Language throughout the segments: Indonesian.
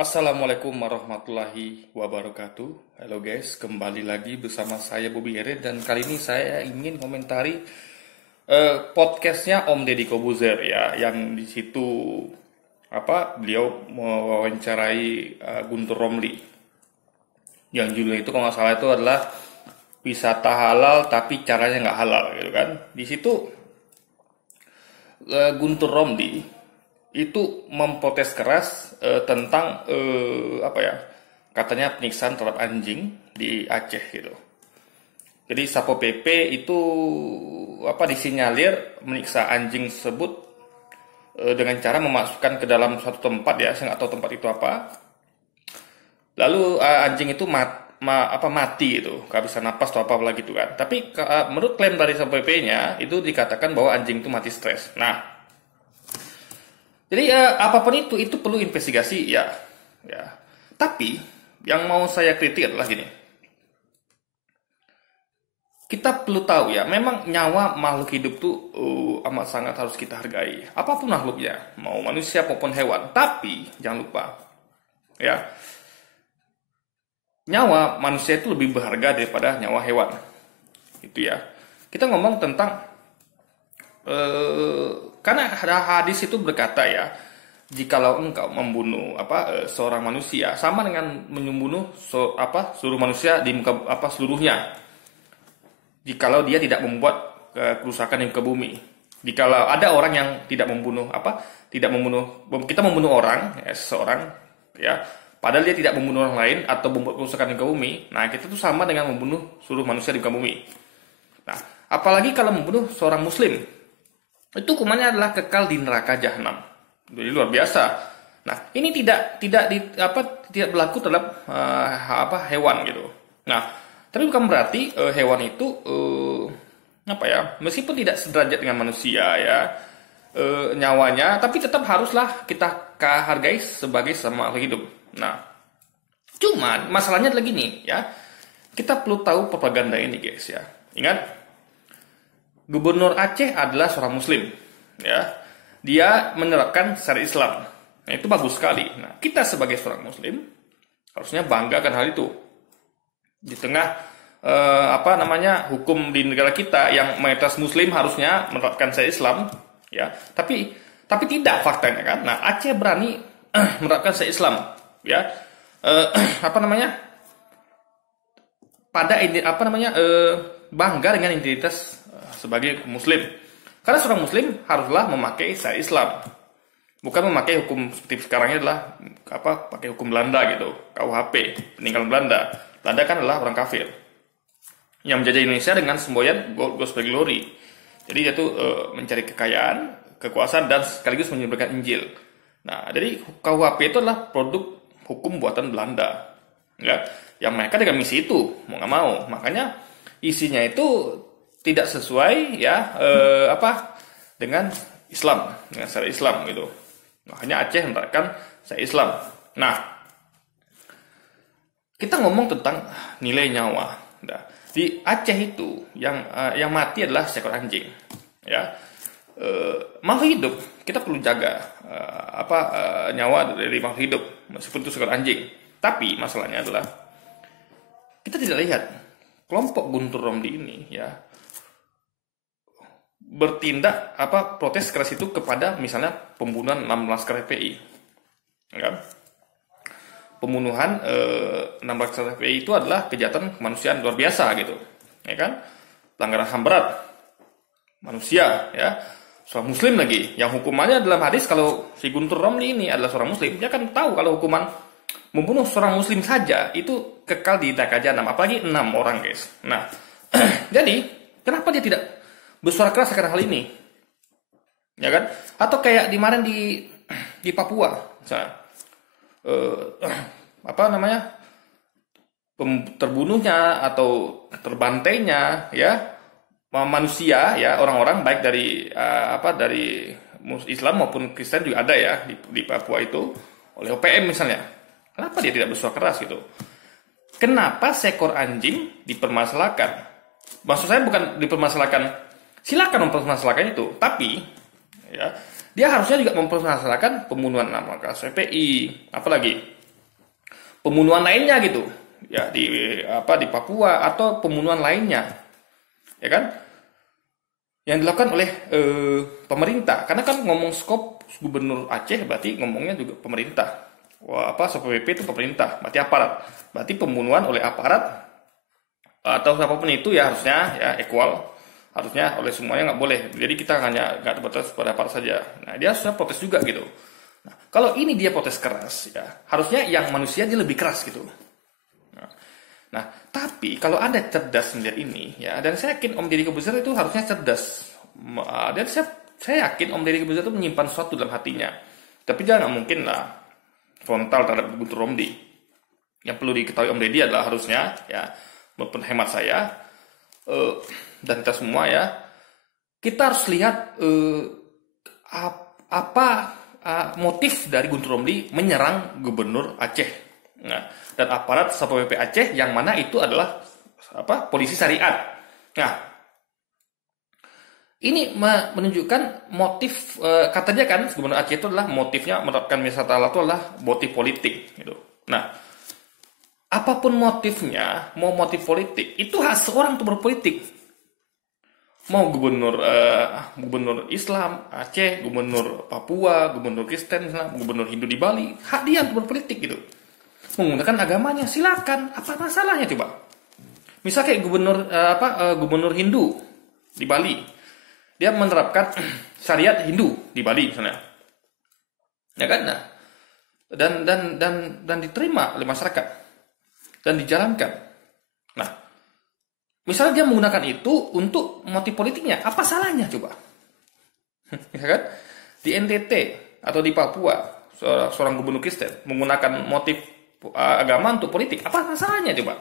Assalamualaikum warahmatullahi wabarakatuh. Halo guys, kembali lagi bersama saya Bobby Erin dan kali ini saya ingin komentari podcastnya Om Deddy Kobuzer ya, yang di situ beliau mewawancarai Guntur Romli. Yang judulnya itu kalau nggak salah itu adalah wisata halal tapi caranya nggak halal gitu kan. Di situ Guntur Romli itu memprotes keras tentang katanya penyiksaan terhadap anjing di Aceh gitu. Jadi Satpol PP itu disinyalir menyiksa anjing tersebut dengan cara memasukkan ke dalam suatu tempat ya, saya nggak tahu tempat itu apa. Lalu anjing itu mati itu, kehabisan napas atau apa lagi gitu kan. Tapi menurut klaim dari Satpol PP-nya itu dikatakan bahwa anjing itu mati stres. Nah, jadi apapun itu perlu investigasi ya. Tapi yang mau saya kritik adalah gini. Kita perlu tahu ya, memang nyawa makhluk hidup tuh amat sangat harus kita hargai. Apapun makhluknya, mau manusia maupun hewan. Tapi jangan lupa ya, nyawa manusia itu lebih berharga daripada nyawa hewan. Itu ya. Kita ngomong tentang karena hadis itu berkata ya, jikalau engkau membunuh seorang manusia sama dengan membunuh seluruh manusia di muka seluruhnya, jikalau dia tidak membuat kerusakan di muka bumi. Jikalau ada orang yang kita membunuh orang ya, seseorang ya, padahal dia tidak membunuh orang lain atau membuat kerusakan di muka bumi, nah kita tuh sama dengan membunuh seluruh manusia di muka bumi. Nah, apalagi kalau membunuh seorang muslim, itu hukumannya adalah kekal di neraka jahanam. Jadi luar biasa. Nah, ini tidak berlaku terhadap hewan gitu. Nah, tapi bukan berarti hewan itu meskipun tidak sederajat dengan manusia ya, nyawanya, tapi tetap haruslah kita hargai sebagai sama makhluk hidup. Nah, cuman masalahnya adalah gini ya. Kita perlu tahu propaganda ini guys ya. Ingat, Gubernur Aceh adalah seorang muslim ya. Dia menerapkan syariat Islam. Nah, itu bagus sekali. Nah, kita sebagai seorang muslim harusnya bangga akan hal itu. Di tengah hukum di negara kita yang mayoritas muslim harusnya menerapkan syariat Islam ya. Tapi tidak faktanya kan. Nah, Aceh berani menerapkan syariat Islam ya. Bangga dengan identitas sebagai muslim. Karena seorang muslim haruslah memakai syariat Islam. Bukan memakai hukum seperti sekarang ini adalah pakai hukum Belanda gitu, KUHP, peninggalan Belanda. Belanda kan adalah orang kafir yang menjajah Indonesia dengan semboyan gospel glory. Jadi dia tuh mencari kekayaan, kekuasaan dan sekaligus menyebarkan Injil. Nah, jadi KUHP itu adalah produk hukum buatan Belanda. Ya, yang mereka dengan misi itu mau nggak mau. Makanya isinya itu tidak sesuai ya dengan Islam, dengan syariat Islam gitu. Makanya Aceh menerapkan syariat Islam. Nah, kita ngomong tentang nilai nyawa. Nah, di Aceh itu yang mati adalah seekor anjing. Ya, makhluk hidup kita perlu jaga nyawa dari makhluk hidup meskipun itu seekor anjing. Tapi masalahnya adalah kita tidak lihat kelompok Guntur Romli ini ya bertindak protes keras itu kepada misalnya pembunuhan 6 laskar FPI ya. Pembunuhan 6 laskar FPI itu adalah kejahatan kemanusiaan luar biasa gitu ya kan, pelanggaran HAM berat manusia ya, seorang muslim lagi yang hukumannya dalam hadis. Kalau si Guntur Romli ini adalah seorang muslim, dia kan tahu kalau hukuman membunuh seorang muslim saja itu kekal di neraka jahanam, apalagi 6 orang guys. Nah, jadi kenapa dia tidak bersuara keras akan hal ini, ya kan? Atau kayak kemarin di Papua, misalnya, terbunuhnya atau terbantainya ya manusia ya, orang-orang baik dari Islam maupun Kristen juga ada ya di Papua itu oleh OPM misalnya. Kenapa dia tidak bersuara keras gitu? Kenapa seekor anjing dipermasalahkan? Maksud saya bukan dipermasalahkan, silakan mempermasalahkan itu, tapi ya dia harusnya juga mempermasalahkan pembunuhan nama KSPI, apalagi pembunuhan lainnya gitu, ya di Papua atau pembunuhan lainnya, ya kan, yang dilakukan oleh pemerintah. Karena kan ngomong skop gubernur Aceh berarti ngomongnya juga pemerintah. Wah, Satpol PP itu pemerintah, berarti aparat. Berarti pembunuhan oleh aparat atau siapapun itu ya harusnya ya equal, harusnya oleh semuanya, nggak boleh. Jadi kita hanya nggak terbatas pada aparat saja. Nah, dia harusnya protes juga gitu. Nah, kalau ini dia protes keras, ya harusnya yang manusia dia lebih keras gitu. Nah, tapi kalau Anda cerdas melihat ini, ya, dan saya yakin Om Deddy Corbuzier itu harusnya cerdas. Dan saya yakin Om Deddy Corbuzier itu menyimpan sesuatu dalam hatinya. Tapi dia nggak mungkin lah frontal terhadap Guntur Romli. Yang perlu diketahui Om Deddy adalah harusnya, ya, menurut hemat saya, dan kita semua ya, kita harus lihat apa motif dari Guntur Romli menyerang Gubernur Aceh. Nah, dan aparat Satpol PP Aceh yang mana itu adalah polisi syariat. Nah, ini menunjukkan motif, katanya kan Gubernur Aceh itu adalah motifnya menerapkan wisata halal itu adalah motif politik gitu. Nah, apapun motifnya, mau motif politik, itu hak seorang untuk berpolitik. Mau gubernur Islam Aceh, gubernur Papua, gubernur Kristen, gubernur Hindu di Bali, hak dia untuk berpolitik gitu. Menggunakan agamanya, silakan. Apa masalahnya coba? Misal kayak gubernur Hindu di Bali, dia menerapkan syariat Hindu di Bali misalnya, ya kan? Nah, dan diterima oleh masyarakat dan dijalankan. Nah, misalnya dia menggunakan itu untuk motif politiknya, apa salahnya coba? Ya kan? Di NTT atau di Papua, seorang gubernur Kristen menggunakan motif agama untuk politik, apa masalahnya coba?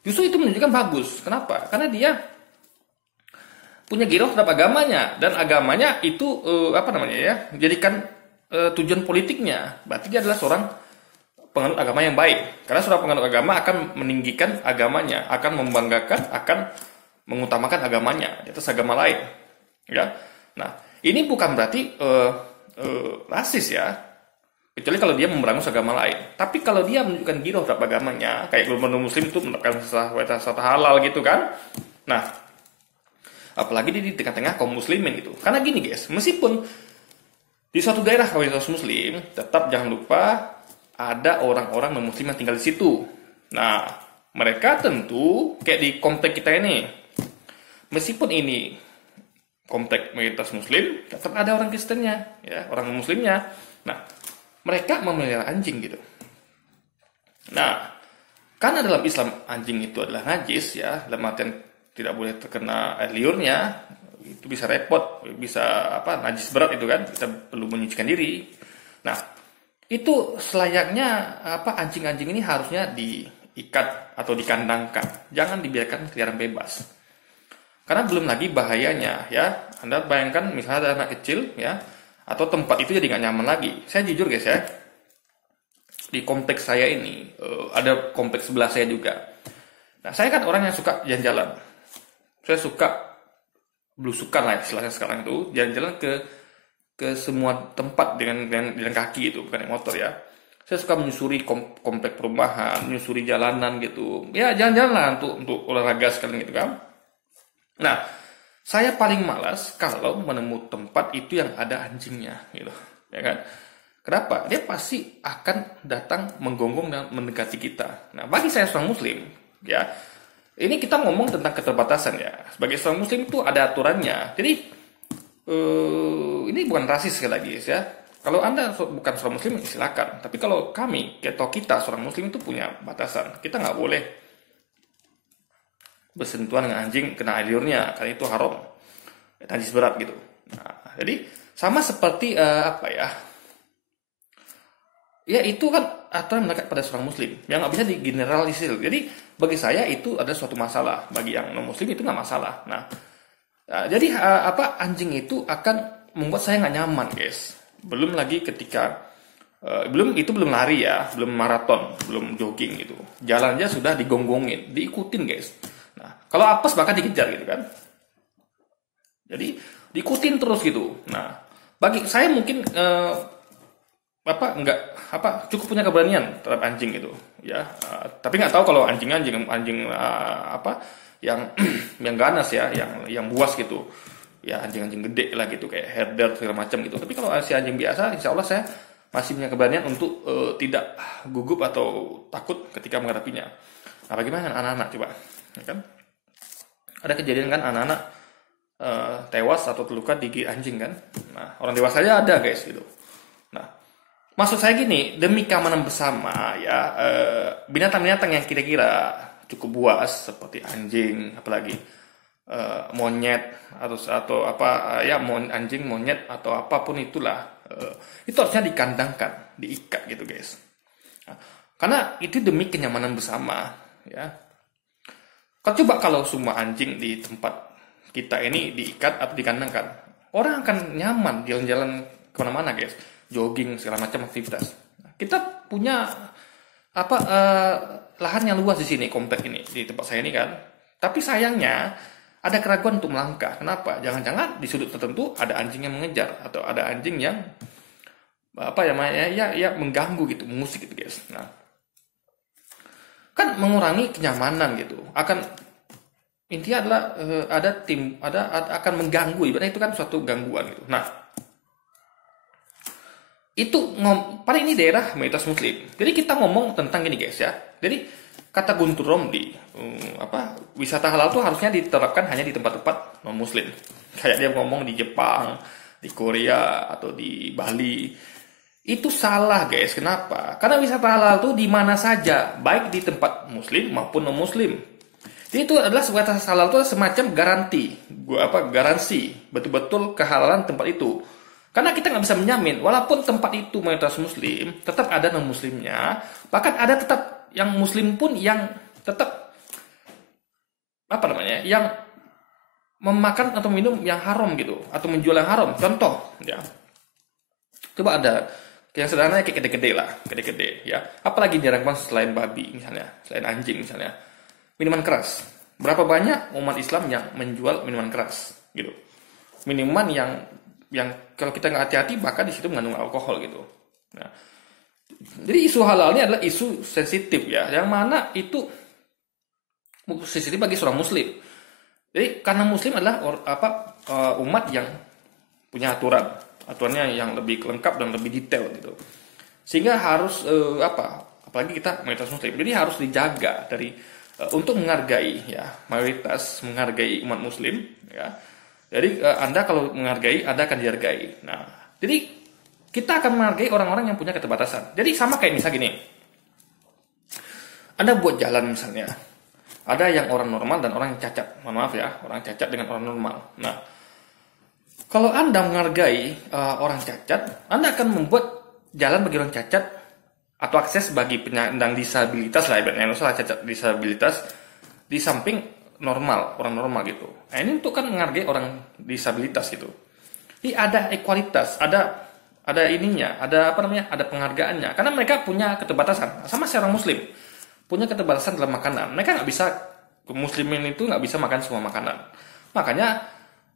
Justru itu menunjukkan bagus. Kenapa? Karena dia punya giroh terhadap agamanya, dan agamanya itu jadikan tujuan politiknya. Berarti dia adalah seorang penganut agama yang baik. Karena seorang penganut agama akan meninggikan agamanya, akan membanggakan, akan mengutamakan agamanya di atas agama lain. Ya. Nah, ini bukan berarti rasis ya, kecuali kalau dia memberangus agama lain. Tapi kalau dia menunjukkan giroh terhadap agamanya, kayak gubernur Muslim itu menerapkan wisata halal gitu kan. Nah, apalagi di tengah-tengah kaum muslimin gitu. Karena gini guys, meskipun di suatu daerah komunitas muslim, tetap jangan lupa ada orang-orang non-muslim yang tinggal di situ. Nah, mereka tentu kayak di komplek kita ini, meskipun ini komplek mayoritas muslim, tetap ada orang Kristennya, ya, orang muslimnya. Nah, mereka memelihara anjing gitu. Nah, karena dalam Islam anjing itu adalah najis ya, dalam artian tidak boleh terkena air liurnya, itu bisa repot, bisa najis berat itu kan, kita perlu menyucikan diri. Nah, itu selayaknya anjing-anjing ini harusnya diikat atau dikandangkan, jangan dibiarkan keliaran bebas. Karena belum lagi bahayanya ya, Anda bayangkan misalnya ada anak kecil ya, atau tempat itu jadi nggak nyaman lagi. Saya jujur guys ya, di kompleks saya ini ada kompleks sebelah saya juga. Nah, saya kan orang yang suka jalan-jalan. Saya suka belusukan lah istilahnya sekarang itu, jalan-jalan ke semua tempat dengan kaki itu, bukan motor ya. Saya suka menyusuri komplek perumahan, menyusuri jalanan gitu. Ya jalan-jalan lah untuk olahraga sekalian gitu kan. Nah, saya paling malas kalau menemukan tempat itu yang ada anjingnya gitu, ya kan? Kenapa? Dia pasti akan datang menggonggong dan mendekati kita. Nah, bagi saya seorang muslim, ya, ini kita ngomong tentang keterbatasan ya. Sebagai seorang muslim itu ada aturannya. Jadi ini bukan rasis sekali lagi ya. Kalau Anda bukan seorang muslim silakan. Tapi kalau kami atau kita seorang muslim itu punya batasan. Kita nggak boleh bersentuhan dengan anjing kena air liurnya, karena itu haram, najis berat gitu. Nah, jadi sama seperti ya itu kan aturan melekat pada seorang muslim yang nggak bisa digeneralisir. Jadi bagi saya itu ada suatu masalah, bagi yang non muslim itu nggak masalah. Nah, jadi anjing itu akan membuat saya nggak nyaman guys. Belum lagi ketika belum lari ya, belum maraton, belum jogging gitu, jalan aja sudah digonggongin, diikutin guys. Nah, kalau apes bahkan dikejar gitu kan. Jadi diikutin terus gitu. Nah, bagi saya mungkin cukup punya keberanian terhadap anjing gitu ya. Tapi nggak tahu kalau anjing yang yang ganas ya, yang buas gitu ya, anjing gede lah gitu kayak herder segala macam gitu. Tapi kalau si anjing biasa, insya Allah saya masih punya keberanian untuk tidak gugup atau takut ketika menghadapinya. Nah, bagaimana dengan anak-anak coba? Ya kan? Ada kejadian kan anak-anak tewas atau terluka digigit anjing kan? Nah, orang dewasa aja ada guys gitu. Nah, maksud saya gini, demi keamanan bersama ya, binatang-binatang yang kira-kira cukup buas seperti anjing, apalagi monyet atau anjing, monyet atau apapun itulah, itu harusnya dikandangkan, diikat gitu guys. Nah, karena itu demi kenyamanan bersama ya. Coba kalau semua anjing di tempat kita ini diikat atau dikandangkan, orang akan nyaman jalan-jalan kemana-mana guys, jogging segala macam aktivitas. Kita punya lahan yang luas di sini, komplek ini di tempat saya ini kan. Tapi sayangnya ada keraguan untuk melangkah. Kenapa? Jangan-jangan di sudut tertentu ada anjing yang mengejar atau ada anjing yang mengganggu gitu, mengusik gitu guys. Nah, kan mengurangi kenyamanan gitu. Intinya adalah akan mengganggu, ibaratnya itu kan suatu gangguan gitu. Nah, itu paling ini daerah mayoritas muslim. Jadi kita ngomong tentang gini guys ya. Jadi kata Guntur Romli, wisata halal tuh harusnya diterapkan hanya di tempat-tempat non muslim. Kayak dia ngomong di Jepang, di Korea atau di Bali. Itu salah guys. Kenapa? Karena wisata halal tuh di mana saja, baik di tempat muslim maupun non muslim. Jadi itu adalah wisata halal itu semacam garansi betul-betul kehalalan tempat itu. Karena kita nggak bisa menjamin, walaupun tempat itu mayoritas muslim, tetap ada non muslimnya, bahkan ada tetap yang muslim pun yang tetap yang memakan atau minum yang haram gitu, atau menjual yang haram. Contoh ya, coba ada yang sederhana kayak gede-gede ya, apalagi jarang banget selain babi misalnya, selain anjing misalnya, minuman keras. Berapa banyak umat Islam yang menjual minuman keras gitu, minuman yang kalau kita nggak hati-hati bahkan di situ mengandung alkohol gitu. Nah, jadi isu halal ini adalah isu sensitif ya, yang mana itu sensitif bagi seorang muslim. Jadi karena muslim adalah umat yang punya aturannya yang lebih lengkap dan lebih detail gitu, sehingga harus apalagi kita mayoritas muslim, jadi harus dijaga dari untuk menghargai ya, mayoritas menghargai umat muslim ya. Jadi Anda kalau menghargai, Anda akan dihargai. Nah, jadi kita akan menghargai orang-orang yang punya keterbatasan. Jadi sama kayak misalnya gini, Anda buat jalan misalnya, ada yang orang normal dan orang yang cacat. Mohon maaf ya, orang cacat dengan orang normal. Nah, kalau Anda menghargai orang cacat, Anda akan membuat jalan bagi orang cacat atau akses bagi penyandang disabilitas lah, ibaratnya salah cacat disabilitas di samping normal, orang normal gitu. Nah, ini untuk kan menghargai orang disabilitas gitu. Jadi ada ekualitas, ada ininya, ada penghargaannya. Karena mereka punya keterbatasan, sama seorang muslim punya keterbatasan dalam makanan. Mereka nggak bisa, muslimin itu nggak bisa makan semua makanan. Makanya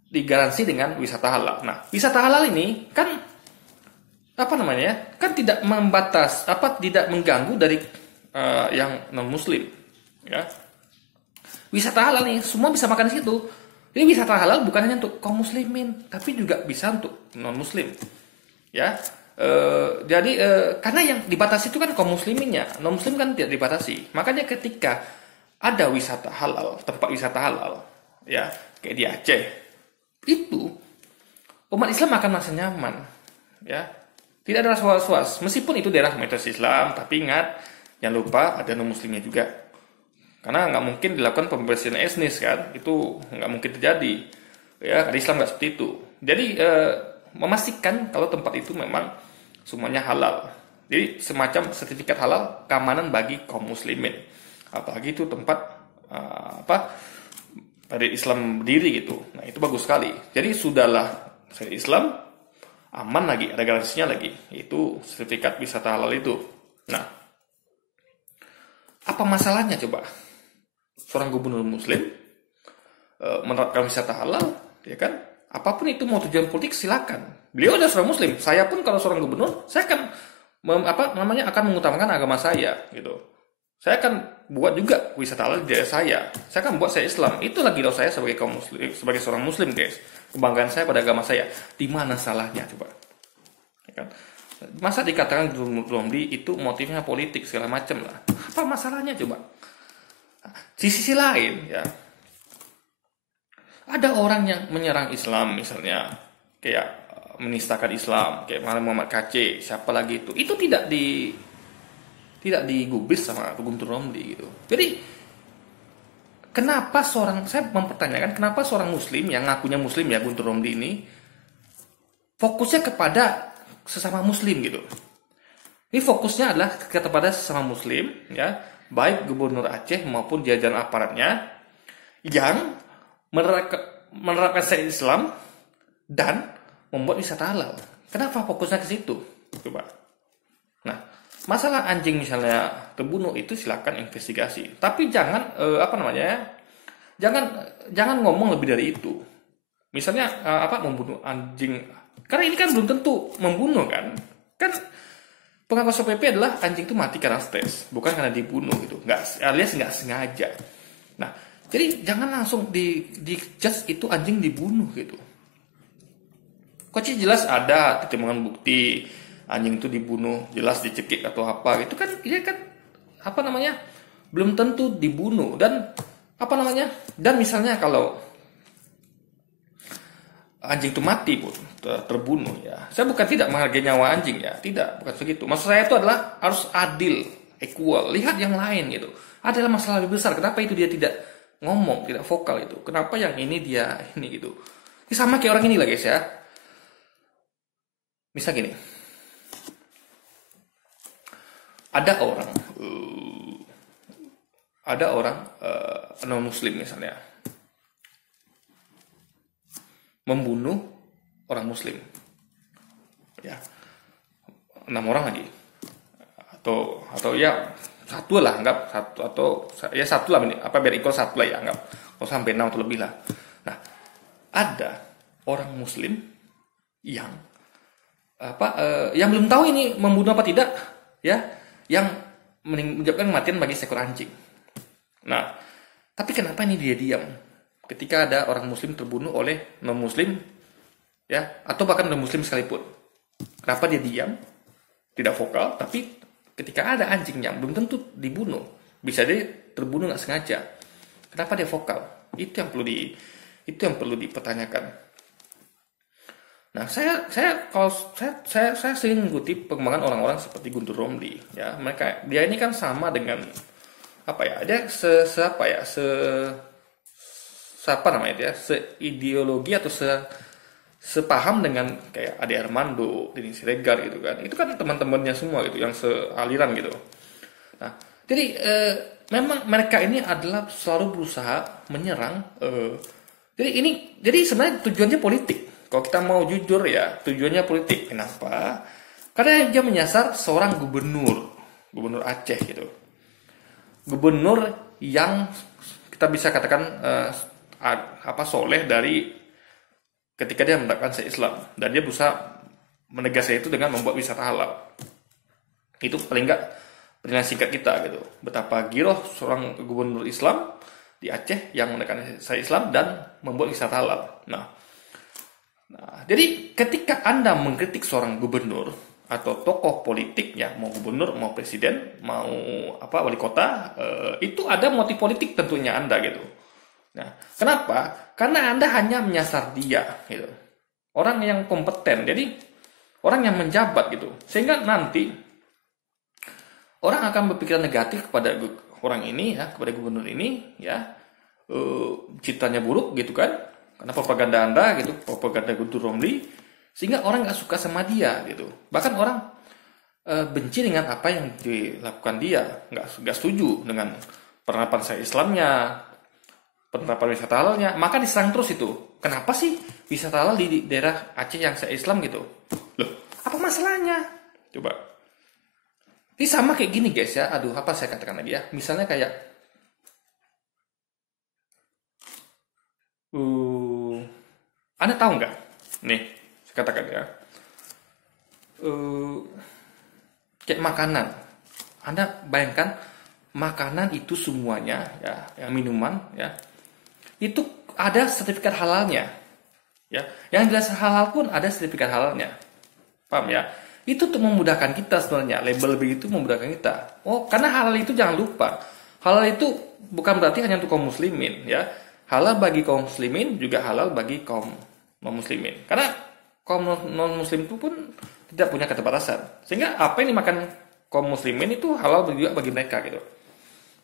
digaransi dengan wisata halal. Nah, wisata halal ini kan kan tidak tidak mengganggu dari yang non muslim, ya. Wisata halal nih, semua bisa makan di situ. Jadi wisata halal bukan hanya untuk kaum muslimin, tapi juga bisa untuk non muslim, ya. Karena yang dibatasi itu kan kaum musliminnya, non muslim kan tidak dibatasi. Makanya ketika ada wisata halal, tempat wisata halal, ya kayak di Aceh, itu umat Islam akan merasa nyaman, ya. Tidak ada was-was, meskipun itu daerah mayoritas Islam, tapi ingat, jangan lupa ada non muslimnya juga. Karena nggak mungkin dilakukan pembersihan etnis kan, itu nggak mungkin terjadi. Ya, di Islam nggak seperti itu. Jadi memastikan kalau tempat itu memang semuanya halal. Jadi semacam sertifikat halal keamanan bagi kaum muslimin. Apalagi itu tempat dari Islam berdiri gitu. Nah itu bagus sekali. Jadi sudahlah saya Islam aman lagi, ada garansinya lagi. Itu sertifikat wisata halal itu. Nah, apa masalahnya coba? Seorang gubernur muslim menerapkan wisata halal, ya kan? Apapun itu mau tujuan politik silakan. Beliau adalah seorang muslim. Saya pun kalau seorang gubernur, saya akan akan mengutamakan agama saya gitu. Saya akan buat juga wisata halal di daerah saya. Saya akan buat saya Islam. Itulah gila saya sebagai kaum muslim, sebagai seorang muslim, guys. Kebanggaan saya pada agama saya. Di mana salahnya coba? Ya kan? Masa dikatakan Romli itu motifnya politik segala macam lah. Apa masalahnya coba? Di sisi lain ya, ada orang yang menyerang Islam misalnya, kayak menistakan Islam, kayak Muhammad KC, siapa lagi itu tidak digubris sama Guntur Romli gitu. Jadi kenapa saya mempertanyakan kenapa seorang muslim yang ngakunya muslim ya, Guntur Romli ini fokusnya kepada sesama muslim gitu. Ini fokusnya adalah kepada sesama muslim ya, baik Gubernur Aceh maupun jajaran aparatnya yang menerapkan syariat Islam dan membuat wisata halal. Kenapa fokusnya ke situ? Coba. Nah, masalah anjing misalnya terbunuh itu silakan investigasi. Tapi jangan jangan ngomong lebih dari itu. Misalnya membunuh anjing. Karena ini kan belum tentu membunuh kan. Kan pengakuan SPP adalah anjing itu mati karena stres, bukan karena dibunuh gitu. Alias nggak sengaja. Nah, jadi jangan langsung di judge itu anjing dibunuh gitu. Kok jelas ada ketemuan bukti anjing itu dibunuh, jelas dicekik atau apa gitu kan, dia kan belum tentu dibunuh. Dan dan misalnya kalau anjing itu mati pun terbunuh ya, saya bukan tidak menghargai nyawa anjing ya, tidak, bukan begitu. Maksud saya itu adalah harus adil, equal, lihat yang lain gitu. Adalah masalah lebih besar, kenapa itu dia tidak ngomong, tidak vokal itu, kenapa yang ini dia ini gitu. Ini sama kayak orang ini lah guys ya. Misal gini, ada orang non muslim misalnya membunuh orang muslim ya, 6 orang lagi atau ya satu lah, anggap satu atau ya satu lah, biar equal satu lah ya, anggap kalau sampai 6 atau lebih lah. Nah, ada orang muslim yang yang belum tahu ini membunuh apa tidak ya, yang menyebabkan kematian bagi seekor anjing. Nah, tapi kenapa ini dia diam ketika ada orang muslim terbunuh oleh non muslim ya, atau bahkan non muslim sekalipun? Kenapa dia diam, tidak vokal? Tapi ketika ada anjing yang belum tentu dibunuh, bisa dia terbunuh nggak sengaja, kenapa dia vokal? Itu yang perlu dipertanyakan. Nah, saya sering mengikuti perkembangan orang-orang seperti Guntur Romli ya. Dia ini kan sama dengan dia seideologi atau sepaham dengan kayak Ade Armando, Denny Siregar gitu kan. Itu kan teman-temannya semua gitu, yang sealiran gitu. Nah, jadi memang mereka ini adalah selalu berusaha menyerang. Jadi sebenarnya tujuannya politik. Kalau kita mau jujur ya, tujuannya politik. Kenapa? Karena dia menyasar seorang gubernur Aceh gitu. Gubernur yang kita bisa katakan soleh dari ketika dia menerapkan syariat Islam, dan dia berusaha menegaskan itu dengan membuat wisata halal. Itu paling enggak penilaian singkat kita gitu. Betapa giroh seorang gubernur Islam di Aceh yang menekan syariat Islam dan membuat wisata halal. Nah, jadi ketika Anda mengkritik seorang gubernur atau tokoh politik ya, mau gubernur, mau presiden, mau wali kota, itu ada motif politik tentunya Anda gitu. Nah, kenapa? Karena Anda hanya menyasar dia gitu. Orang yang kompeten, jadi orang yang menjabat gitu. Sehingga nanti orang akan berpikiran negatif kepada orang ini ya, kepada gubernur ini ya. Citranya buruk gitu kan. Karena propaganda Anda gitu, propaganda Guntur Romli, sehingga orang nggak suka sama dia gitu. Bahkan orang benci dengan apa yang dilakukan dia, nggak setuju dengan penerapan syariat Islamnya, penerapan wisata halalnya, maka diserang terus itu. Kenapa sih wisata halal di daerah Aceh yang syariat Islam gitu? Loh, apa masalahnya? Coba. Ini sama kayak gini guys ya. Aduh, apa saya katakan lagi ya? Misalnya kayak Anda tahu nggak? Nih, saya katakan ya. Kayak makanan. Anda bayangkan makanan itu semuanya ya, yang minuman ya, itu ada sertifikat halalnya. Ya, yang jelas halal pun ada sertifikat halalnya. Paham ya? Itu untuk memudahkan kita sebenarnya, label begitu memudahkan kita. Oh, karena halal itu jangan lupa. Halal itu bukan berarti hanya untuk kaum muslimin ya. Halal bagi kaum muslimin juga halal bagi kaum non muslimin. Karena kaum non muslim itu pun tidak punya keterbatasan. Sehingga apa yang dimakan kaum muslimin itu halal juga bagi mereka gitu.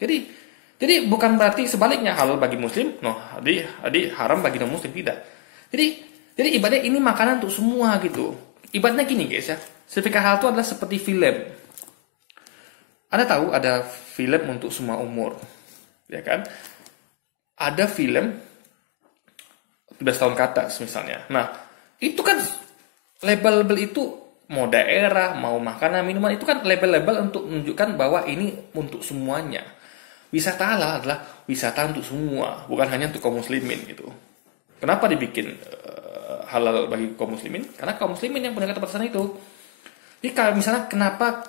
Jadi bukan berarti sebaliknya halal bagi muslim, jadi haram bagi non muslim, tidak. Jadi ibaratnya ini makanan untuk semua gitu. Ibaratnya gini guys ya. Sertifikat halal itu adalah seperti film. Anda tahu ada film untuk semua umur, ya kan? Ada film 12 tahun ke atas misalnya. Nah, itu kan label-label itu mau daerah, mau makanan, minuman, itu kan label-label untuk menunjukkan bahwa ini untuk semuanya. Wisata halal adalah wisata untuk semua, bukan hanya untuk kaum muslimin gitu. Kenapa dibikin halal bagi kaum muslimin? Karena kaum muslimin yang punya keterbatasan itu. Jadi kalau misalnya kenapa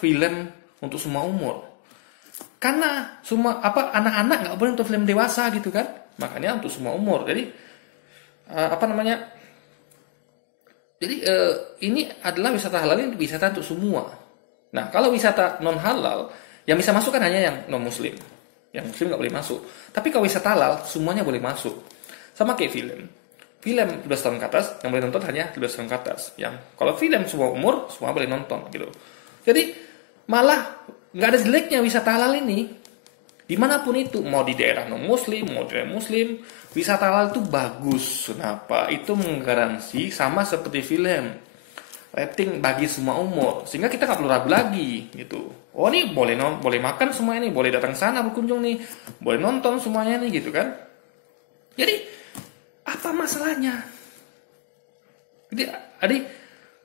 film untuk semua umur? Karena semua anak-anak nggak boleh untuk film dewasa gitu kan? Makanya untuk semua umur. Jadi ini adalah wisata halal, ini wisata untuk semua. Nah, kalau wisata non halal yang bisa masuk kan hanya yang non muslim. Yang muslim nggak boleh masuk. Tapi kalau wisata halal semuanya boleh masuk. Sama kayak film. Film 12 tahun ke atas yang boleh nonton hanya 12 tahun ke atas. Yang kalau film semua umur semua boleh nonton gitu. Jadi malah nggak ada jeleknya wisata halal ini. Dimanapun itu, mau di daerah non muslim, mau di daerah muslim, wisata halal itu bagus. Kenapa? Itu menggaransi sama seperti film. Rating bagi semua umur, sehingga kita nggak perlu ragu lagi gitu. Oh, ini boleh makan semua ini, boleh datang sana berkunjung nih, boleh nonton semuanya nih gitu kan. Jadi apa masalahnya? Jadi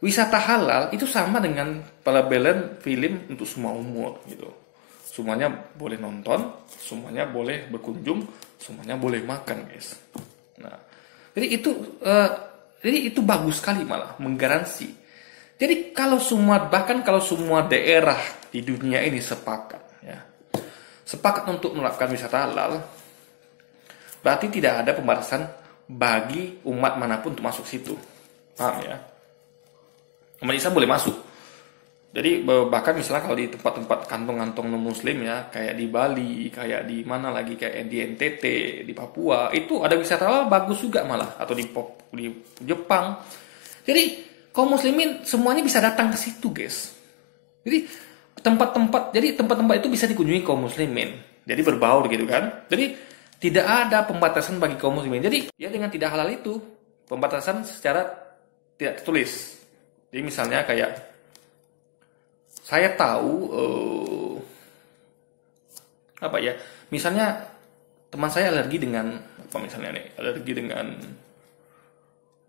wisata halal itu sama dengan pelabelan film untuk semua umur gitu. Semuanya boleh nonton, semuanya boleh berkunjung, semuanya boleh makan guys. Nah, jadi itu bagus sekali malah menggaransi. Jadi kalau bahkan kalau semua daerah di dunia ini sepakat untuk menerapkan wisata halal, berarti tidak ada pembatasan bagi umat manapun untuk masuk situ. Paham ya? Umat Islam boleh masuk. Jadi bahkan misalnya kalau di tempat-tempat kantong-kantong non muslim ya, kayak di Bali, kayak di mana lagi, kayak di NTT, di Papua, itu ada wisata halal bagus juga malah, atau di Jepang. Jadi kaum muslimin semuanya bisa datang ke situ, guys. Jadi tempat-tempat itu bisa dikunjungi kaum muslimin. Jadi berbaur gitu kan. Jadi tidak ada pembatasan bagi kaum muslimin. Jadi ya dengan tidak halal itu pembatasan secara tidak tertulis. Jadi misalnya kayak saya tahu misalnya teman saya alergi dengan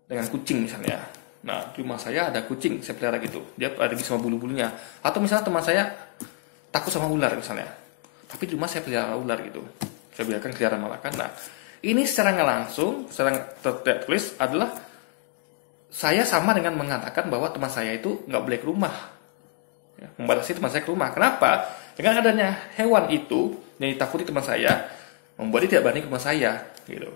kucing misalnya. Nah, di rumah saya ada kucing, saya pelihara gitu. Dia alergi sama bulu-bulunya. Atau misalnya teman saya takut sama ular misalnya. Tapi di rumah saya pelihara ular gitu. Saya biarkan keliaran makan. Nah, ini secara nggak langsung, secara tertulis adalah saya sama dengan mengatakan bahwa teman saya itu nggak boleh ke rumah. Ya, membatasi teman saya ke rumah. Kenapa? Dengan adanya hewan itu yang ditakuti teman saya, membuat dia tidak berani ke rumah saya gitu.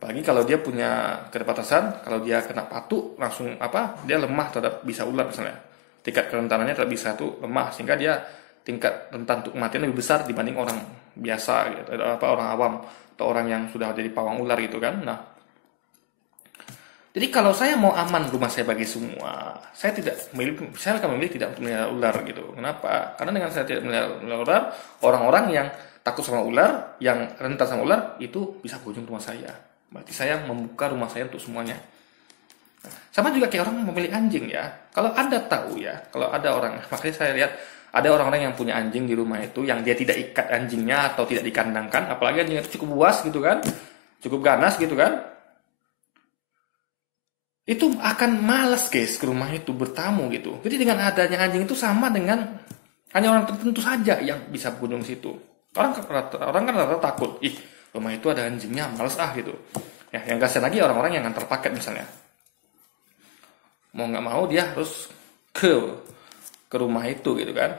Apalagi kalau dia punya keterbatasan, kalau dia kena patuk langsung dia lemah terhadap bisa ular misalnya. Tingkat kerentanannya terhadap bisa itu lemah, sehingga dia tingkat rentan untuk kematian lebih besar dibanding orang biasa gitu, orang awam atau orang yang sudah jadi pawang ular gitu kan. Nah, jadi kalau saya mau aman rumah saya bagi semua, saya akan memilih tidak untuk melihara ular gitu. Kenapa? Karena dengan saya tidak melihara ular, orang-orang yang takut sama ular, yang rentan sama ular itu bisa berkunjung ke rumah saya. Berarti saya membuka rumah saya untuk semuanya. Sama juga kayak orang memilih anjing ya. Kalau Anda tahu ya, kalau ada orang, makanya saya lihat ada orang-orang yang punya anjing di rumah itu, yang dia tidak ikat anjingnya atau tidak dikandangkan, apalagi anjingnya itu cukup buas gitu kan, cukup ganas gitu kan, itu akan malas guys ke rumah itu bertamu gitu. Jadi dengan adanya anjing itu sama dengan hanya orang tertentu saja yang bisa berkunjung situ. Orang kan rata-rata takut, rumah itu ada anjingnya, malas gitu. Ya, yang kasihan lagi orang-orang yang ngantar paket misalnya. Mau nggak mau dia harus ke ke rumah itu gitu kan.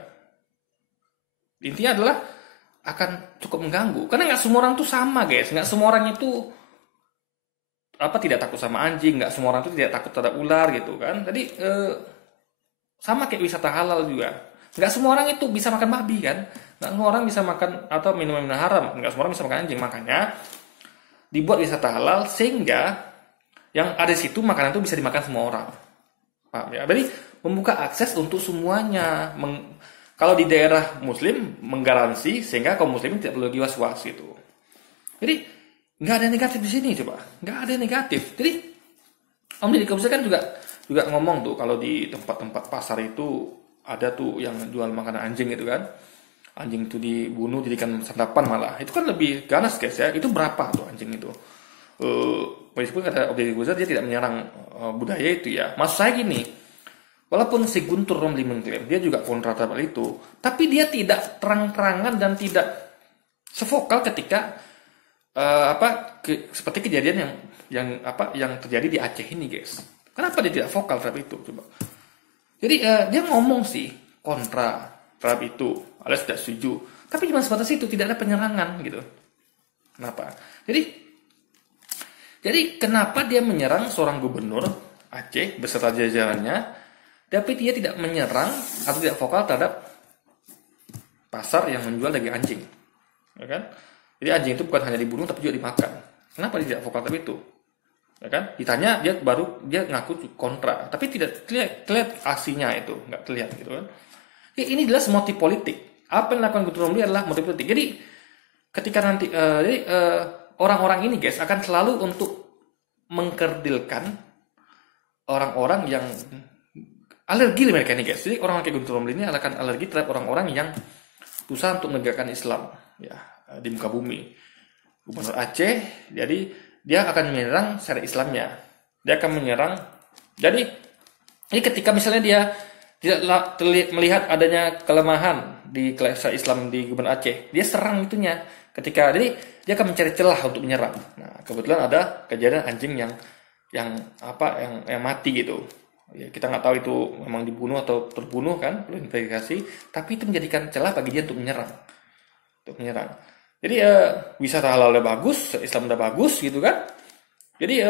Intinya adalah akan cukup mengganggu karena nggak semua orang tuh sama guys, nggak semua orang itu tidak takut sama anjing, nggak semua orang tuh tidak takut terhadap ular gitu kan. Jadi sama kayak wisata halal juga, nggak semua orang itu bisa makan babi kan, nggak semua orang bisa makan atau minum haram, nggak semua orang bisa makan anjing. Makanya dibuat wisata halal sehingga yang ada di situ makanan itu bisa dimakan semua orang, paham ya? Jadi membuka akses untuk semuanya. Kalau di daerah muslim menggaransi sehingga kaum muslimin tidak perlu lagi was-was gitu. Jadi nggak ada yang negatif di sini, coba nggak ada yang negatif. Jadi Om Deddy Corbuzier kan juga ngomong tuh kalau di tempat-tempat pasar itu ada tuh yang jual makanan anjing gitu kan, anjing itu dibunuh jadikan santapan, malah itu kan lebih ganas guys ya. Itu berapa tuh anjing itu? Meskipun kata Om Deddy Corbuzier dia tidak menyerang budaya itu ya. Maksud saya gini, walaupun si Guntur Romli mengklaim dia juga kontra terhadap itu, tapi dia tidak terang-terangan dan tidak sevokal ketika seperti kejadian yang terjadi di Aceh ini, guys. Kenapa dia tidak vokal terhadap itu? Coba. Jadi dia ngomong sih kontra terhadap itu, alias tidak setuju, tapi cuma sebatas itu, tidak ada penyerangan gitu. Kenapa? Jadi kenapa dia menyerang seorang gubernur Aceh beserta jajarannya? Tapi dia tidak menyerang atau tidak vokal terhadap pasar yang menjual daging anjing, ya kan? Jadi anjing itu bukan hanya dibunuh tapi juga dimakan. Kenapa dia tidak vokal terhadap itu, ya kan? Ditanya dia ngaku kontra, tapi tidak terlihat aksinya itu, nggak terlihat gitu kan? Ya, ini jelas motif politik. Apa yang dilakukan Guntur Romli adalah motif politik. Jadi ketika nanti orang-orang ini guys akan selalu untuk mengkerdilkan orang-orang yang alergi mereka ini guys. Jadi orang kayak Guntur Romli ini akan alergi terhadap orang-orang yang berusaha untuk menegakkan Islam ya di muka bumi. Gubernur Aceh, jadi dia akan menyerang secara Islamnya. Dia akan menyerang. Jadi ini ketika misalnya dia tidak melihat adanya kelemahan di kelas Islam di Gubernur Aceh, dia serang itunya. Jadi dia akan mencari celah untuk menyerang. Nah, kebetulan ada kejadian anjing yang mati gitu. Ya, kita nggak tahu itu memang dibunuh atau terbunuh kan, perlu investigasi. Tapi itu menjadikan celah bagi dia untuk menyerang. Jadi wisata halal udah bagus, Islam udah bagus gitu kan. Jadi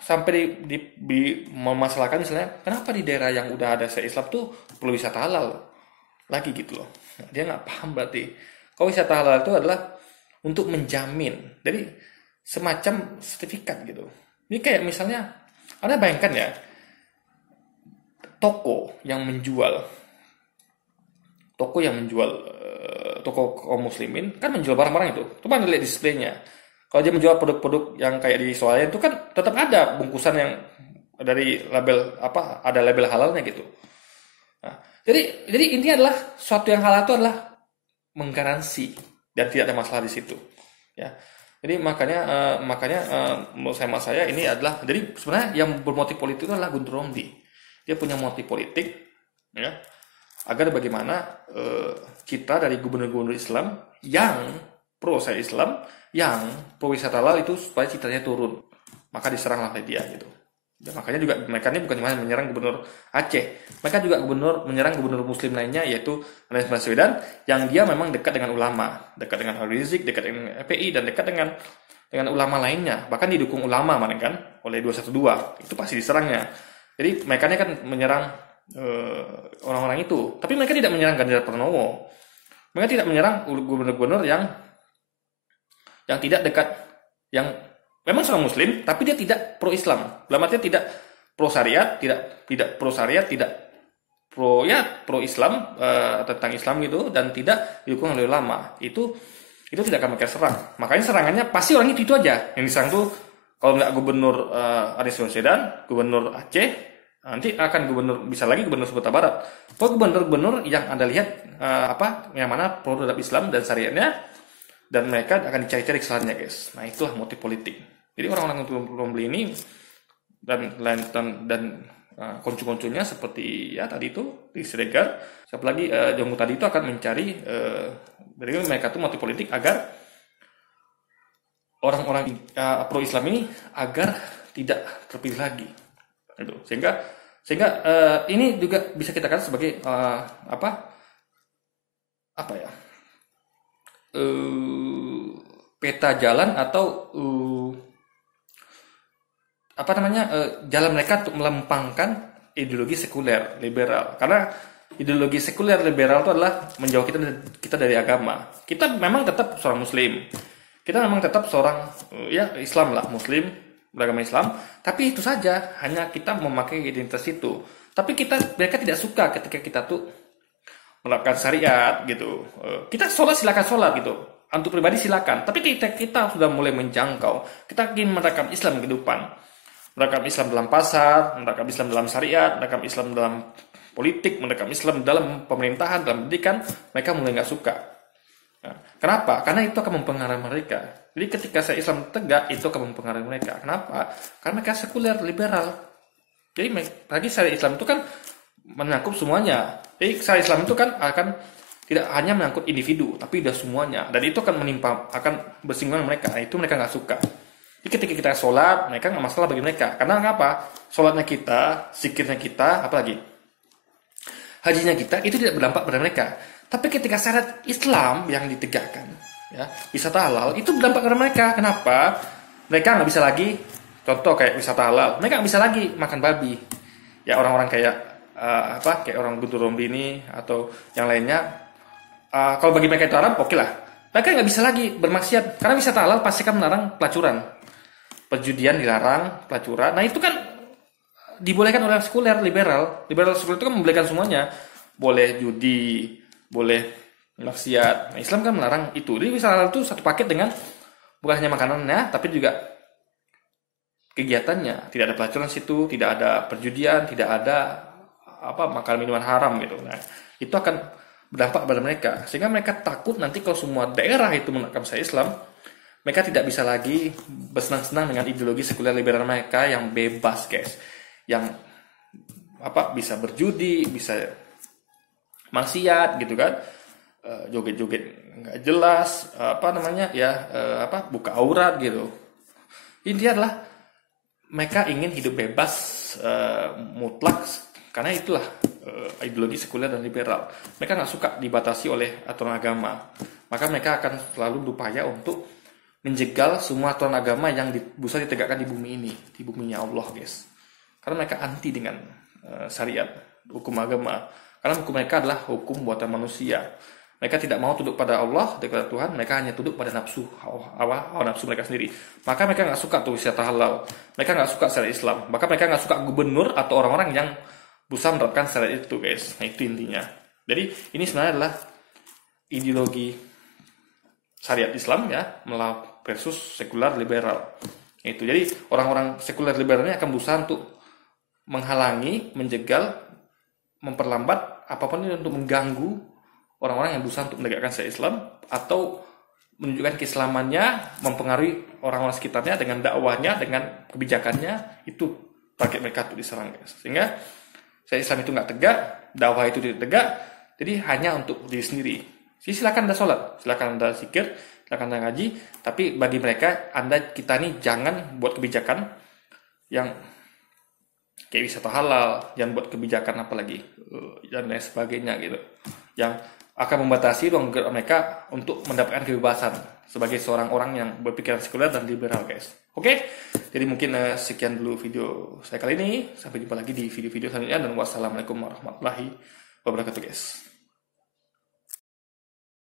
sampai di memasalahkan misalnya kenapa di daerah yang udah ada Islam tuh perlu wisata halal lagi gitu loh. Nah, dia nggak paham berarti. Kalau wisata halal itu adalah untuk menjamin, jadi semacam sertifikat gitu. Ini kayak misalnya, Anda bayangkan ya, toko yang menjual toko kaum muslimin kan menjual barang-barang itu. Coba Anda lihat displaynya. Kalau dia menjual produk-produk yang kayak di swalayan itu kan tetap ada bungkusan yang dari label ada label halalnya gitu. Nah, jadi intinya adalah suatu yang halal itu adalah menggaransi dan tidak ada masalah di situ. Ya. Jadi makanya menurut saya ini adalah, jadi sebenarnya yang bermotif politik itu adalah Guntur Romli. Dia punya motif politik ya, agar bagaimana kita dari gubernur-gubernur Islam yang pro saya Islam, yang pro wisata halal itu supaya citanya turun, maka diseranglah oleh dia gitu. Dan makanya juga mereka ini bukan cuma menyerang gubernur Aceh, mereka juga menyerang gubernur muslim lainnya, yaitu Anies Baswedan, yang dia memang dekat dengan ulama, dekat dengan Habib Rizik, dekat dengan FPI, dan dekat dengan ulama lainnya, bahkan didukung ulama kan oleh 212, itu pasti diserangnya. Jadi mereka ini kan menyerang orang-orang itu, tapi mereka tidak menyerang Ganjar Pranowo, mereka tidak menyerang gubernur-gubernur yang tidak dekat, yang memang seorang muslim tapi dia tidak pro Islam, dalam artinya tidak pro syariat, tidak pro syariat, tidak pro Islam tentang Islam gitu, dan tidak didukung oleh ulama. Itu tidak akan mereka serang. Makanya serangannya pasti orang itu aja yang diserang tuh. Kalau nggak gubernur Anies Baswedan, gubernur Aceh, nanti akan bisa lagi gubernur Sumatera Barat. Kalau gubernur yang Anda lihat yang mana pro terhadap Islam dan syariatnya, dan mereka akan dicari-cari kesalahannya guys. Nah, itulah motif politik. Jadi orang-orang yang Romli ini dan koncu-koncunya seperti ya tadi itu di Siregar, siapa lagi Jonggo tadi itu akan mencari dari mereka itu motif politik agar orang-orang pro Islam ini agar tidak terpilih lagi. Gitu. Sehingga Sehingga ini juga bisa kita katakan sebagai apa ya, peta jalan atau jalan mereka untuk melempangkan ideologi sekuler liberal. Karena ideologi sekuler liberal itu adalah menjauh kita dari agama. Kita memang tetap seorang muslim, kita memang tetap seorang Islam lah, muslim, beragama Islam, tapi itu saja, hanya kita memakai identitas itu. Tapi mereka tidak suka ketika kita tuh menerapkan syariat gitu. Kita sholat silakan sholat gitu, untuk pribadi silakan. Tapi kita sudah mulai menjangkau, kita ingin menerapkan Islam ke depan, menerapkan Islam dalam pasar, menerapkan Islam dalam syariat, menerapkan Islam dalam politik, menerapkan Islam dalam pemerintahan, dalam pendidikan, mereka mulai nggak suka. Nah, kenapa? Karena itu akan mempengaruhi mereka. Jadi ketika saya Islam tegak, itu akan mempengaruhi mereka. Kenapa? Karena mereka sekuler, liberal. Jadi bagi syariat Islam itu kan menangkup semuanya. Jadi syariat Islam itu kan akan tidak hanya mengangkut individu, tapi sudah semuanya. Dan itu akan akan bersinggungan mereka. Nah, itu mereka nggak suka. Jadi ketika kita sholat, mereka nggak masalah bagi mereka. Karena apa? Sholatnya kita, zikirnya kita, apalagi hajinya kita, itu tidak berdampak pada mereka. Tapi ketika syariat Islam yang ditegakkan, ya, wisata halal, itu berdampak pada mereka. Kenapa? Mereka nggak bisa lagi, contoh kayak wisata halal, mereka nggak bisa lagi makan babi. Ya orang-orang kayak kayak orang Guntur Romli ini atau yang lainnya. Kalau bagi mereka itu haram, oke lah. Mereka nggak bisa lagi bermaksiat karena wisata halal pasti kan melarang pelacuran. Perjudian dilarang, pelacuran. Nah itu kan dibolehkan oleh sekuler liberal. Liberal sekuler itu kan membolehkan semuanya. Boleh judi, boleh maksiat. Nah, Islam kan melarang itu. Jadi wisata halal itu satu paket dengan bukan hanya makanannya, tapi juga kegiatannya. Tidak ada pelacuran situ, tidak ada perjudian, tidak ada makan minuman haram gitu. Nah itu akan berdampak pada mereka. Sehingga mereka takut nanti kalau semua daerah itu menerapkan syariat Islam, mereka tidak bisa lagi bersenang-senang dengan ideologi sekuler liberal mereka yang bebas, guys. Yang bisa berjudi, bisa maksiat gitu kan. Joget-joget nggak jelas, buka aurat gitu. Intinya adalah mereka ingin hidup bebas mutlak, karena itulah ideologi sekuler dan liberal. Mereka nggak suka dibatasi oleh aturan agama. Maka mereka akan selalu berupaya untuk menjegal semua aturan agama yang bisa ditegakkan di bumi ini, di buminya Allah, guys. Karena mereka anti dengan syariat, hukum agama. Karena hukum mereka adalah hukum buatan manusia. Mereka tidak mau tunduk pada Allah, kepada Tuhan. Mereka hanya tunduk pada nafsu, hawa nafsu mereka sendiri. Maka mereka nggak suka tuh wisata halal. Mereka nggak suka syariat Islam. Maka mereka nggak suka gubernur atau orang-orang yang berusaha menerapkan syariat itu, guys. Nah itu intinya. Jadi ini sebenarnya adalah ideologi syariat Islam ya versus sekuler liberal. Itu. Jadi orang-orang sekuler liberal ini akan berusaha untuk menghalangi, menjegal, memperlambat apapun itu untuk mengganggu orang-orang yang berusaha untuk menegakkan syariat Islam atau menunjukkan keislamannya, mempengaruhi orang-orang sekitarnya dengan dakwahnya, dengan kebijakannya. Itu target mereka untuk diserang, guys. Sehingga syariat Islam itu nggak tegak, dakwah itu tidak tegak, jadi hanya untuk diri sendiri. Jadi silakan Anda sholat, silakan Anda zikir, silakan Anda ngaji, tapi bagi mereka, kita nih jangan buat kebijakan yang kayak wisata halal, jangan buat kebijakan apalagi dan lain sebagainya gitu, yang akan membatasi ruang gerak mereka untuk mendapatkan kebebasan sebagai seorang orang yang berpikiran sekuler dan liberal, guys. Oke, jadi mungkin sekian dulu video saya kali ini. Sampai jumpa lagi di video-video selanjutnya dan wassalamualaikum warahmatullahi wabarakatuh, guys.